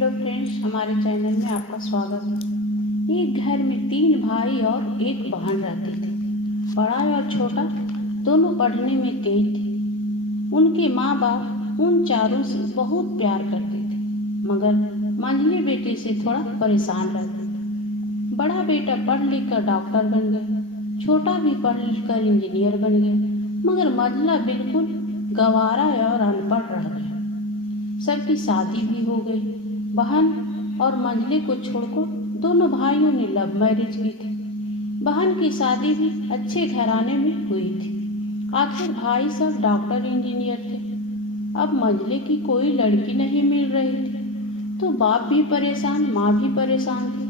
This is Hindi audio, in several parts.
हेलो फ्रेंड्स, हमारे चैनल में आपका स्वागत है। एक घर में 3 भाई और एक बहन रहती थी। बड़ा और छोटा दोनों पढ़ने में तेज थे। उनके माँ बाप उन चारों से बहुत प्यार करते थे, मगर मंझले बेटे से थोड़ा परेशान रहते थे। बड़ा बेटा पढ़ लिख कर डॉक्टर बन गया, छोटा भी पढ़ लिख कर इंजीनियर बन गया, मगर मंझला बिल्कुल गंवारा और अनपढ़ रह गया। सबकी शादी भी हो गई। बहन और मंझले को छोड़कर दोनों भाइयों ने लव मैरिज की थी। बहन की शादी भी अच्छे घराने में हुई थी। आखिर भाई सब डॉक्टर इंजीनियर थे। अब मंझले की कोई लड़की नहीं मिल रही थी, तो बाप भी परेशान, माँ भी परेशान थी।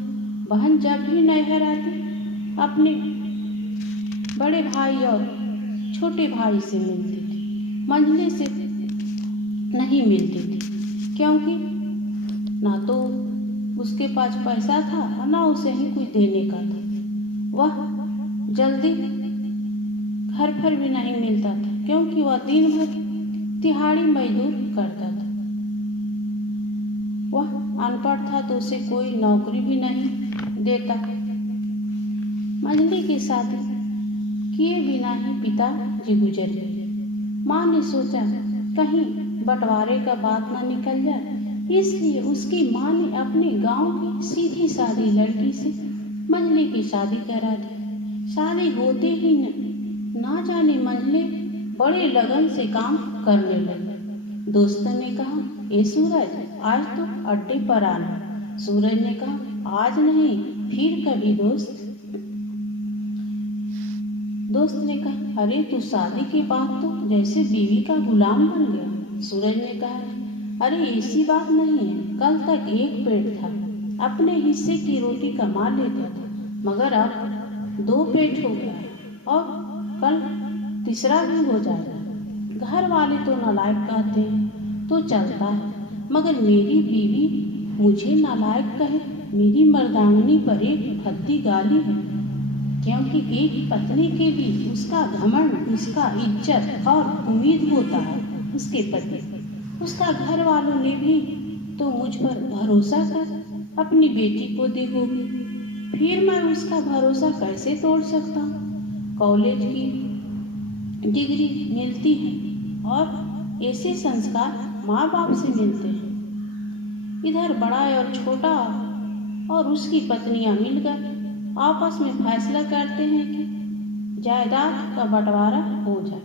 बहन जब भी नैहर आती अपने बड़े भाई और छोटे भाई से मिलती थी, मंझले से नहीं मिलती थी, क्योंकि ना तो उसके पास पैसा था और ना उसे ही कुछ देने का था। वह जल्दी घर पर भी नहीं मिलता था, क्योंकि वह दिन भर दिहाड़ी मजदूर करता था। वह अनपढ़ था, तो उसे कोई नौकरी भी नहीं देता। मंझली की शादी किए बिना ही पिताजी गुजर गए। माँ ने सोचा कहीं बंटवारे का बात ना निकल जाए, इसलिए उसकी माँ ने अपने गांव की सीधी सादी लड़की से मंझले की शादी करा दी। शादी होते ही ना जाने मंझले बड़े लगन से काम करने लगे। दोस्तों ने कहा, ए सूरज, आज तो अड्डे पर आना। सूरज ने कहा, आज नहीं, फिर कभी दोस्त। दोस्त ने कहा, अरे तू शादी के बाद तो जैसे बीवी का गुलाम बन गया। सूरज ने कहा, अरे ऐसी बात नहीं है, कल तक एक पेट था, अपने हिस्से की रोटी कमा लेता था, मगर अब 2 पेट हो गया और कल तीसरा भी हो जाएगा। घर वाले तो नालायक कहते हैं तो चलता है, मगर मेरी बीवी मुझे नालायक कहे, मेरी मर्दांगनी पर एक भद्दी गाली है, क्योंकि एक पत्नी के लिए उसका घमंड, उसका इज्जत और उम्मीद होता है उसके पति। उसका घर वालों ने भी तो मुझ पर भरोसा कर अपनी बेटी को दी होगी, फिर मैं उसका भरोसा कैसे तोड़ सकता हूँ। कॉलेज की डिग्री मिलती है और ऐसे संस्कार माँ बाप से मिलते हैं। इधर बड़ा और छोटा और उसकी पत्नियां मिलकर आपस में फैसला करते हैं कि जायदाद का बंटवारा हो जाए,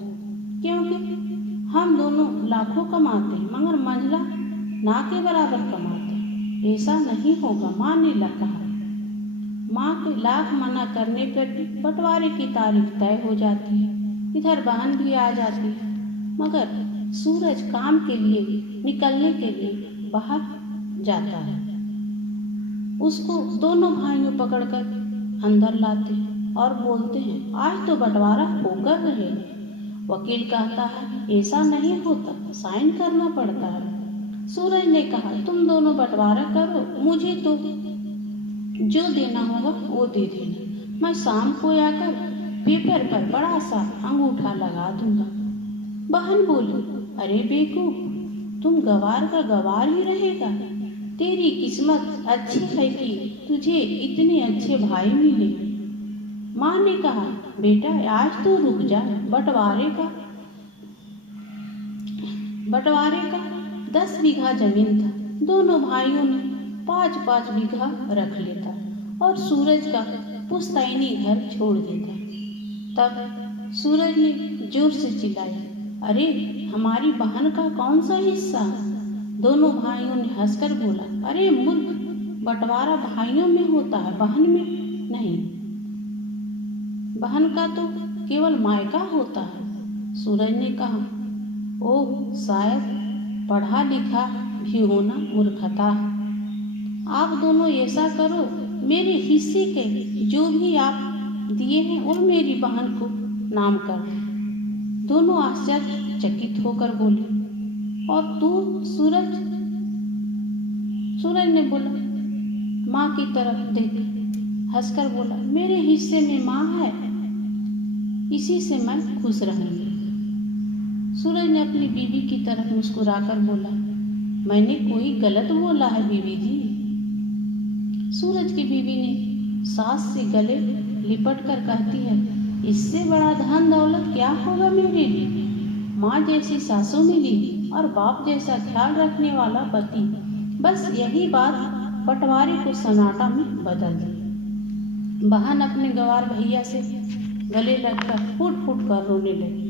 क्योंकि हम दोनों लाखों कमाते हैं, मगर मंझला ना के बराबर कमाते हैं। ऐसा नहीं होगा, माँ ने कहा। माँ के लाख मना करने पर भी बंटवारे की तारीख तय हो जाती है। इधर बहन भी आ जाती है, मगर सूरज काम के लिए निकलने के लिए बाहर जाता है। उसको दोनों भाइयों पकड़कर अंदर लाते हैं और बोलते हैं, आज तो बंटवारा होकर रहेगा। वकील कहता है, ऐसा नहीं होता, साइन करना पड़ता है। सूरज ने कहा, तुम दोनों बंटवारा करो, मुझे तो जो देना होगा वो दे देना, मैं शाम को आकर पेपर पर बड़ा सा अंगूठा लगा दूंगा। बहन बोली, अरे बेकू, तुम गवार का गवार ही रहेगा। तेरी किस्मत अच्छी है कि तुझे इतने अच्छे भाई मिले। माँ ने कहा, बेटा आज तो रुक जा, बंटवारे का 10 बीघा जमीन था। दोनों भाइयों ने 5-5 बीघा रख लेता और सूरज का पुश्तैनी घर छोड़ देता। तब सूरज ने जोर से चिल्लाया, अरे हमारी बहन का कौन सा हिस्सा? दोनों भाइयों ने हंसकर बोला, अरे मूर्ख, बंटवारा भाइयों में होता है, बहन में नहीं। बहन का तो केवल मायका होता है। सूरज ने कहा, ओह, शायद पढ़ा लिखा भी होना मूर्खता है। आप दोनों ऐसा करो, मेरे हिस्से के जो भी आप दिए हैं वो मेरी बहन को नाम कर दो। दोनों आश्चर्यचकित होकर बोले, और तू सूरज? सूरज ने बोला, माँ की तरफ देख हंसकर बोला, मेरे हिस्से में माँ है, इसी से मैं खुश रहूंगी। सूरज ने अपनी बीवी की तरफ मुस्कुराकर बोला, मैंने कोई गलत बोला है बीवी जी? सूरज की बीवी ने सास से गले लिपट कर कहती है, इससे बड़ा धन दौलत क्या होगा मेरे लिए? माँ जैसी सासू मिली और बाप जैसा ख्याल रखने वाला पति, बस यही बात पटवारी को सन्नाटा में बदल दी। बहन अपने गवार भैया से गले लगकर फूट फूट कर रोने लगी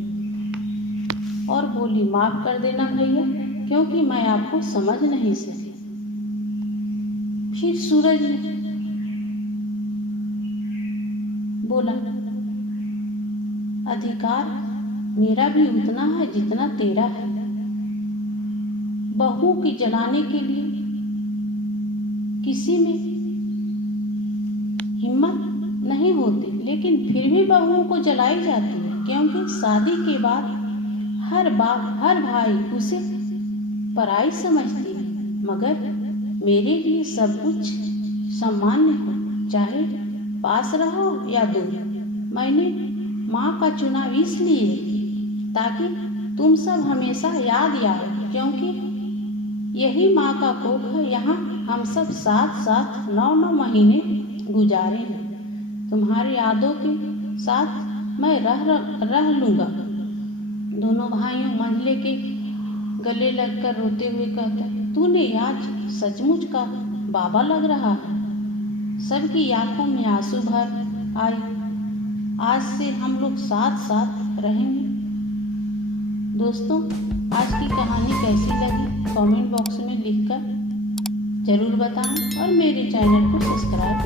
और बोली, माफ कर देना भैया, क्योंकि मैं आपको समझ नहीं सकी। फिर सूरज ने बोला, अधिकार मेरा भी उतना है जितना तेरा है। बहू की जलाने के लिए किसी में हिम्मत नहीं होती, लेकिन फिर भी बहुओं को जलाई जाती है, क्योंकि शादी के बाद हर बाप हर भाई उसे पराई समझती है। मगर मेरे लिए सब कुछ सामान्य है, चाहे पास रहो या दूर। मैंने माँ का चुनाव इसलिए ताकि तुम सब हमेशा याद आओ, क्योंकि यही माँ का कोख है। यहाँ हम सब साथ साथ 9 महीने गुजारे हैं। तुम्हारी यादों के साथ मैं रह लूँगा। दोनों भाइयों मंझले के गले लगकर रोते हुए कहता, तूने आज सचमुच का बाबा लग रहा है। सबकी आंखों में आंसू भर आए। आज से हम लोग साथ साथ रहेंगे। दोस्तों, आज की कहानी कैसी लगी कमेंट बॉक्स में लिखकर जरूर बताएं और मेरे चैनल को सब्सक्राइब